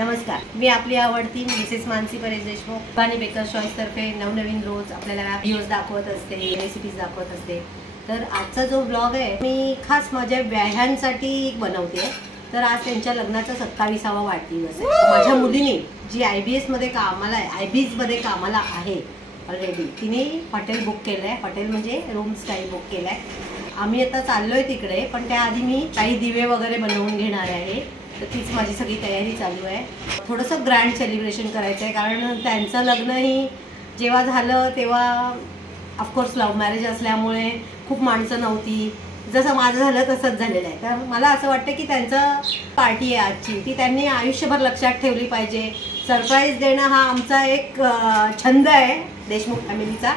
नमस्कार, मी आपली आवडती मिसेस मानसी परेश देशमुख पाणी बेकर्स चॉईस तर्फे नवनवीन रोज आपल्याला व्हिडिओज दाखवत असते, रेसिपीज दाखवत असते। तर आजचा जो ब्लॉग आहे मी खास माझ्या व्याह्यांसाठी बनवते। तर आज त्यांच्या लग्नाचा 27वा वाढदिवस आहे। माझ्या मुलीने जी IBS मध्ये कामाला आहे, IBS मध्ये कामाला आहे ऑलरेडी, तिने हॉटेल बुक केलंय। हॉटेल म्हणजे रूम स्टाईल बुक केलाय। आम्ही आता चाललोय तिकडे, पण त्याआधी मी काही दिवे वगैरे बनवून घेणार आहे। तर तीच माझी सगळी तयारी चालू आहे। थोडंसं ग्रँड सेलिब्रेशन करायचं आहे, कारण त्यांचं लग्नही जेव्हा झालं तेव्हा ऑफकोर्स लव्ह मॅरेज असल्यामुळे खूप माणसं नव्हती। जसं माझं झालं तसंच झालेलं आहे। तर मला असं वाटतं की त्यांचं पार्टी आहे आजची, ती त्यांनी आयुष्यभर लक्षात ठेवली पाहिजे। सरप्राईज देणं हा आमचा एक छंद आहे देशमुख फॅमिलीचा।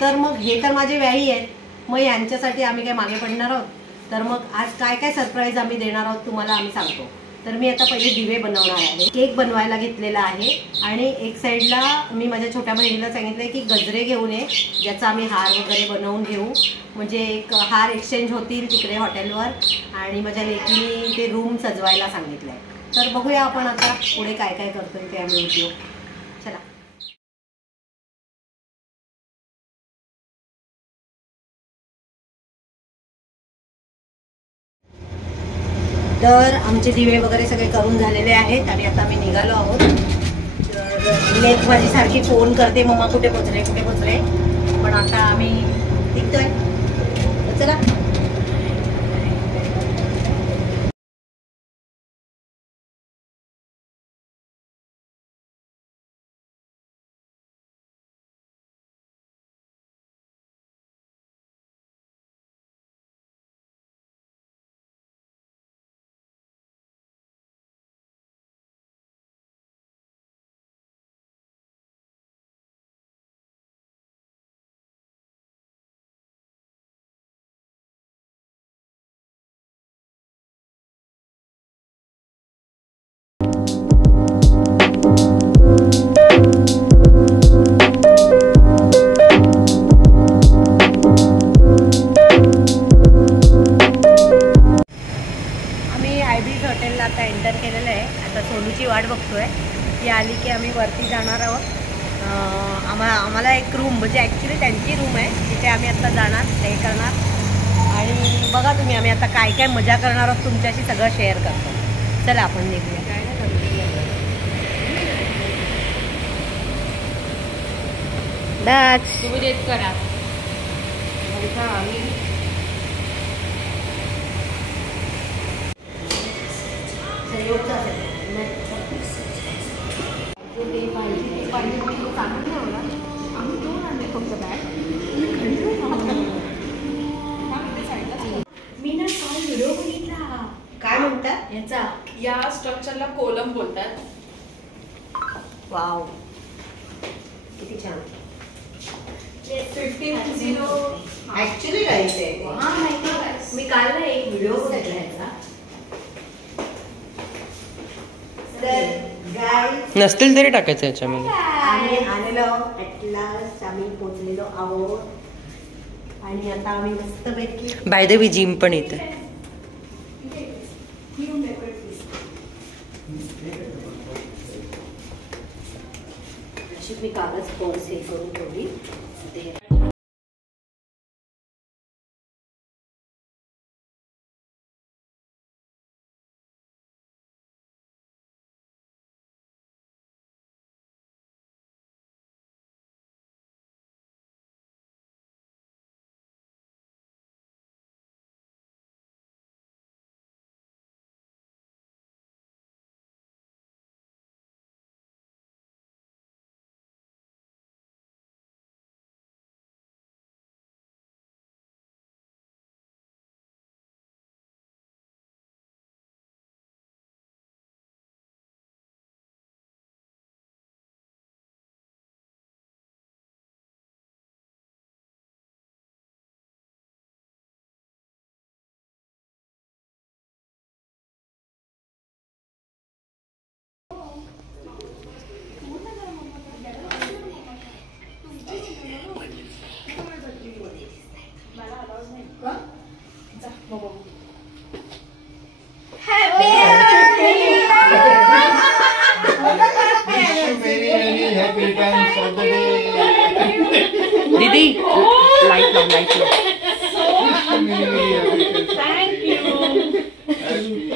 तर मग हे तर माझे व्याही आहेत, मग यांच्यासाठी आम्ही काय मागे पडणार आहोत? तर मग आज काय काय सरप्राईज आम्ही देणार आहोत तुम्हाला आम्ही सांगतो। तर मी आता पहिले दिवे बनवणार आहे। केक बनवायला घेतलेला आहे आणि एक साईडला मी माझ्या छोट्या बहिणीला सांगितलंय की गजरे घेऊन ये, ज्याचा आम्ही हार वगैरे बनवून घेऊ, म्हणजे एक हार एक्सचेंज होतील तिकडे हॉटेलवर। आणि माझ्या लेकीने ते रूम सजवायला सांगितलंय। तर बघूया आपण आता पुढे काय काय करतोय ते आम्ही उद्योग। चला। तर आमचे दिवे वगैरे सगळे करून झालेले आहेत आणि आता आम्ही निघालो आहोत। तर लेक माझी सारखी फोन करते, मम्मा कुठे पोचले कुठे पोचले, पण आता आम्ही निघतोय। चला। IBS हॉटेलला आता एंटर केलेलं आहे। आता सोनूची वाट बघतोय, ती आली की आम्ही वरती जाणार आहोत। आम्हाला एक रूम, म्हणजे ॲक्च्युली त्यांची रूम आहे, तिथे आम्ही आता जाणार, स्टे करणार। आणि बघा तुम्ही आम्ही आता काय काय मजा करणार आहोत तुमच्याशी सगळं शेअर करतो। चला आपण निघूया। तुम्ही डेट करा। मी ना काल व्हिडिओ बघितला। काय म्हणतात याचा? या स्ट्रक्चरला कोलम बोलतात। वाव, किती छान। 15-0 ऍक्च्युली राहायचंय। मी काल ना एक व्हिडिओ बघितला याचा। नसतील तरी टाकायचं याच्यामध्ये। आम्ही आलेलो ॲटलास, आम्ही पोचलेलो आहोत आणि आता आम्ही मस्तपैकी बाय द वे जिम पण येते। अशी मी कागद पर्स हे करून ठेवली। लाईट लाव.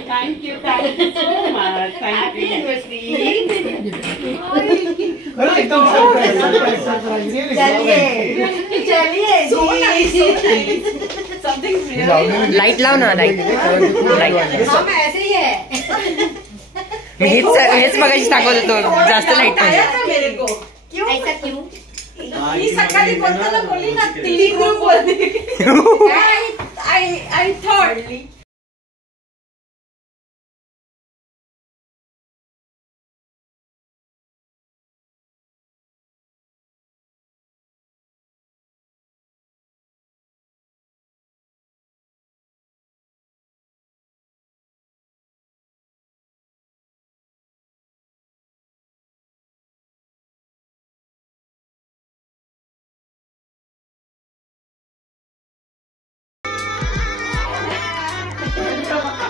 Thank you so much. Happy anniversary. एकदम लाईट लाव ना, लाईट. हम ऐसे ही है. मी हेच मगाशी सांगत होतो, जास्त लाईट पाहिजे. मेरे को क्यों ऐसा क्यों? मी सकाळी बोलताना बोलली ना 3 ग्रुप बोलते. I thought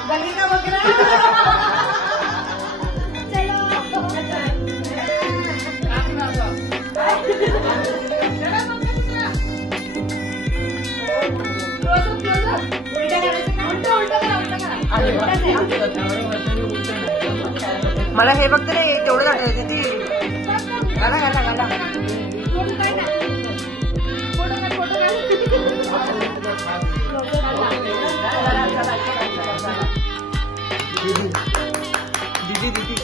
गली का बकरा. मला हे फक्त नाही तेवढं आठवतं ती. गाला गाला गाला. दीदी दीदी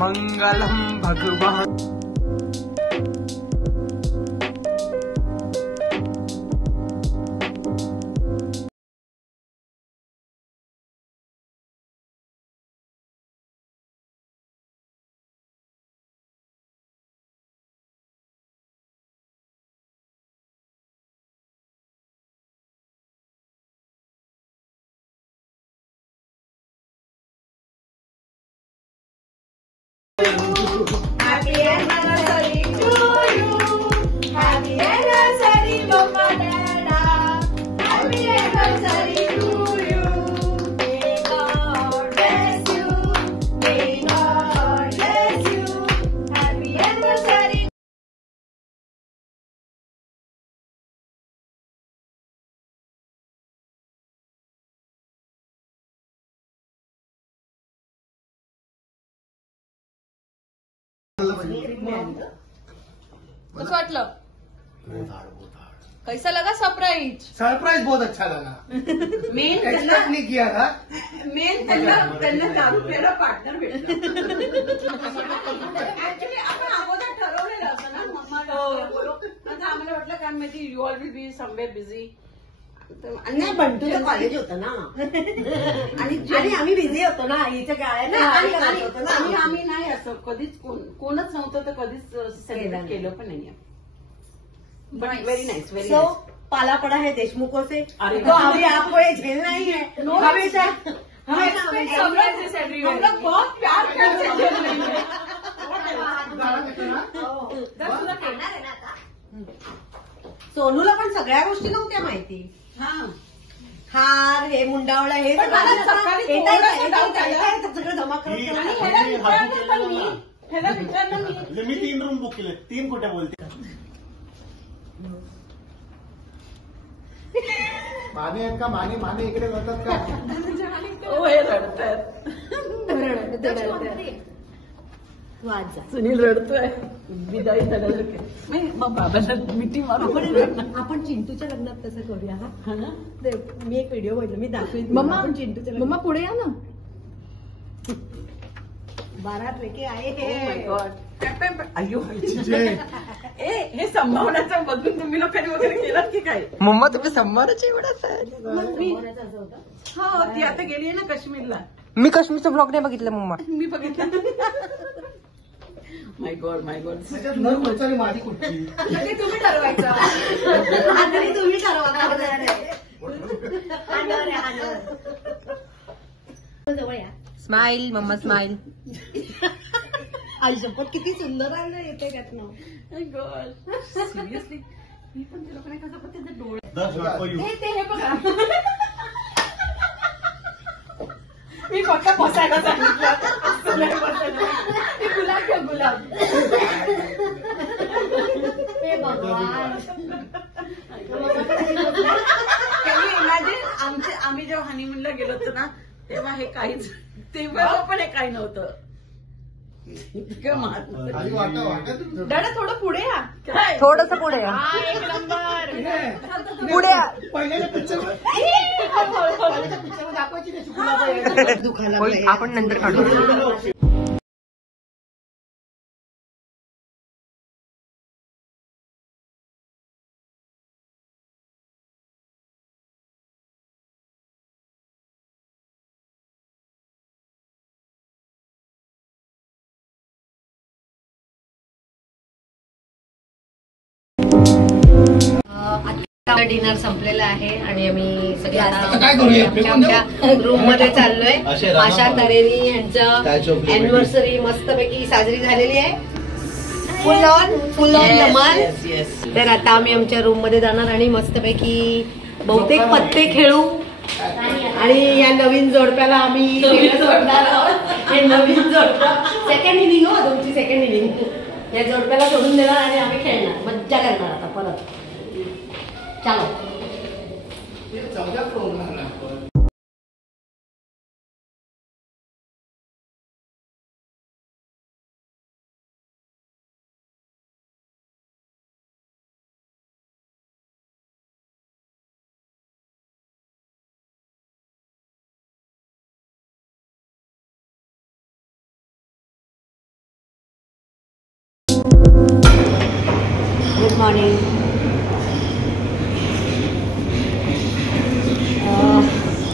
मंगलम भगवान. Happy anniversary to you. Happy anniversary, Mama Dada. Happy anniversary to you. May God bless you. May God bless you. Happy anniversary. कसं वाटलं? कैसा लगा सरप्राईज? सरप्राइज बहुत अच्छा लगा. मेन एक्सपेक्ट नहीं किया था. त्यांना दारू प्यायला पार्टनर भेटलं. ऍक्च्युली आपण अगोदर ठरवलेलं असं ना मम्मा बोलो. नंतर आम्हाला वाटलं काय माहिती you all will be somewhere busy. नाही बंटूचं कॉलेज होतं ना आणि आम्ही बिझी होतो ना हिच्या आणि आम्ही नाही असं कधीच कोणच नव्हतं तर कधीच सेलिब्रेट केलं पण नाहीये. But very nice very so nice. पाला पड़ा है देशमुखों से. अरे तो अभी आपको ये झेलना ही है. हमेशा हम लोग बहुत प्यार करते हैं. सोनूला पण सगळ्या गोष्टी नव्हत्या माहिती. हार हे मुंडावळा हे पण मला सकाळी थोडंसं doubt आलं. सगळं जमा करत आणि ह्याला विचारलं पण मी. मी 3 रूम बुक केले. 3 कुठे बोलते. माने आहेत का? माने इकडे जातात का? हे रडतायत. तू आज जा. सुनील रडतोय. विदाई झाल्यावर मग बाबाला मिठी मारून आपण चिंटूच्या लग्नात तसं करूया हा ना. मी एक व्हिडिओ बघितला मी दाखवेन. मम्मा आपण चिंटूच्या मम्मा पुढे या ना. बारात लेके आए Oh my हे. God. अय्यो हे संभावनाचं बघून तुम्ही लोकांनी वगैरे केलं की काय? मम्मा तुम्ही संभाराच एवढाच आहे. हो ती आता गेली आहे ना काश्मीरला. मी काश्मीरचा ब्लॉग नाही बघितला मम्मा. मी बघितलं. माय गॉड त्याच्यात न पोचायला माझी कुठची. तुम्ही ठरवायचं. आता तुम्ही ठरवा. जवळ या. Smile mamma smile. आई शपथ किती सुंदर आहे ना येते त्यातनं. सिरियसली मी पण ते लोकांना कसं पण त्यांचे डोळे. That's हे बघा. मी फक्त बसायला सांगितलं. गुलाब घ्या गुलाब. हे भगवान. आम्ही जेव्हा हनीमूनला गेलो होतो ना तेव्हा हे काहीच तेव्हा पण हे काही नव्हतं. दादा थोडं पुढे या. काय थोडस पुढे या. एक नंबर पुढे या. पहिल्याच्या पिक्चर दाखवायची नाही. आपण नंतर काढू. आता डिनर संपलेला आहे आणि आम्ही सगळे आता काय करूया? आमच्या रूम मध्ये चाललोय. असे रामा आशा तरेनी यांचं Statue of Liberty. अॅनिव्हर्सरी मस्तपैकी साजरी झालेली आहे. फुल ऑन धमाल. तर आता आम्ही आमच्या रूम मध्ये जाणार आणि मस्तपैकी बहुतेक पत्ते खेळू आणि या नवीन जोडप्याला आम्ही सोडणार आहोत. हे नवीन जोडपं सेकंड इनिंग हो तुमची सेकंड इनिंग या जोडप्याला सोडून देणार आणि आम्ही खेळणार मज्जा करणार आता परत. चलो गुड मॉर्निंग.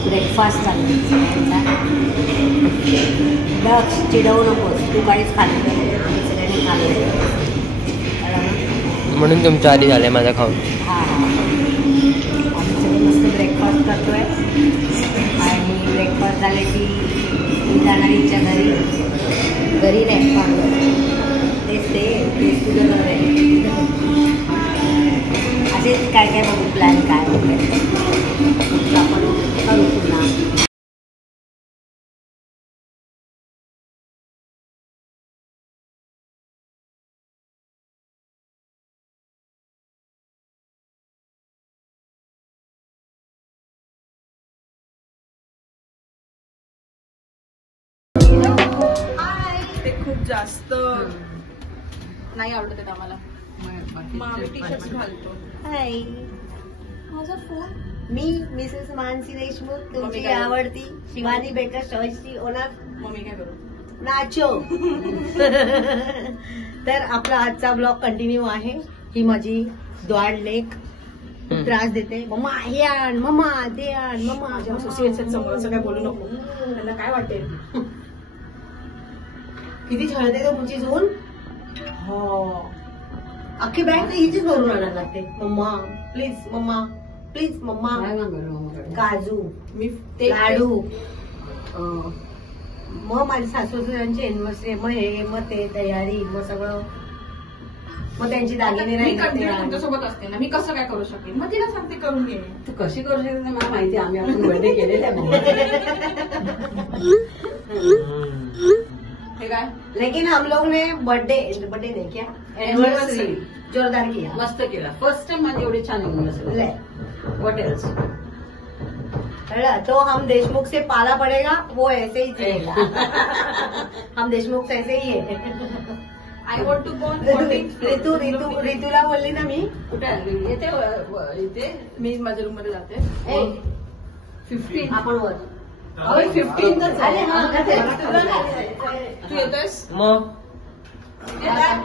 ब्रेकफास्ट चालू दक्ष चिडवू नकोस तू काहीच खाल्लं नाही आम्ही सगळ्यांनी खाल्लं म्हणून तुमच्या आधी झालंय माझा खाऊन. हां आम्ही सगळे मस्त ब्रेकफास्ट करतोय आणि ब्रेकफास्ट झाले की मी जाणार हिच्या घरी नाही पांगलं तेच तुझं घर आहे. असेच काय काय बघू प्लॅन काय वगैरे आपण करू पुन्हा. ते खूप जास्त नाही आवडत आहेत आम्हाला. मग आम्ही टी शर्ट घालतो. हाय माझा फोन मी मिसेस मानसी देशमुख तुमची मम्मी काय? आवडती शिवानी बेकर चॉईसची ओनर मम्मी काय करू नाचो. तर आपला आजचा ब्लॉग कंटिन्यू आहे. ही माझी द्वाड लेक खूप त्रास देते. मम्मा हे आण मम्मा ते आण मम्मा. माझ्या असोसिएशन समोर असं काय बोलू नको त्यांना काय वाटेल. किती छळते तो तुमची झोन. हो अख्खी बँक हिचीच भरून आणायला लागते. मम्मा प्लीज मम्मा प्लीज मम्मा. काजू मी लाडू मग माझ्या सासूसांची अॅनिव्हर्सरी मग हे मग ते तयारी मग सगळं मग त्यांची दागिने मी कंटिन्यू नाही. तुमच्यासोबत असते ना मी कसं काय करू शकेन. मग तिला सांगते करून घे. तू कशी करू शकते मला माहिती आम्ही आपण बर्थडे केलेला हे काय लेकिन हम लोग ने बर्थडे नहीं किया एनिवर्सरी जोरदार किया. मस्त केला. फर्स्ट टाइम माझी एवढी छान ले व्हॉट एल्स. तो हम देशमुख से पाला पड़ेगा वो ऐसे ही चलेगा. हम देशमुख से ऐसे ही है. I want to go. रितूला बोलली ना मी कुठे आली इथे मी माझ्या रूम मध्ये जाते. 15 आपण वर 15 तर झाले. अरे हा तू येतोयस मग येतात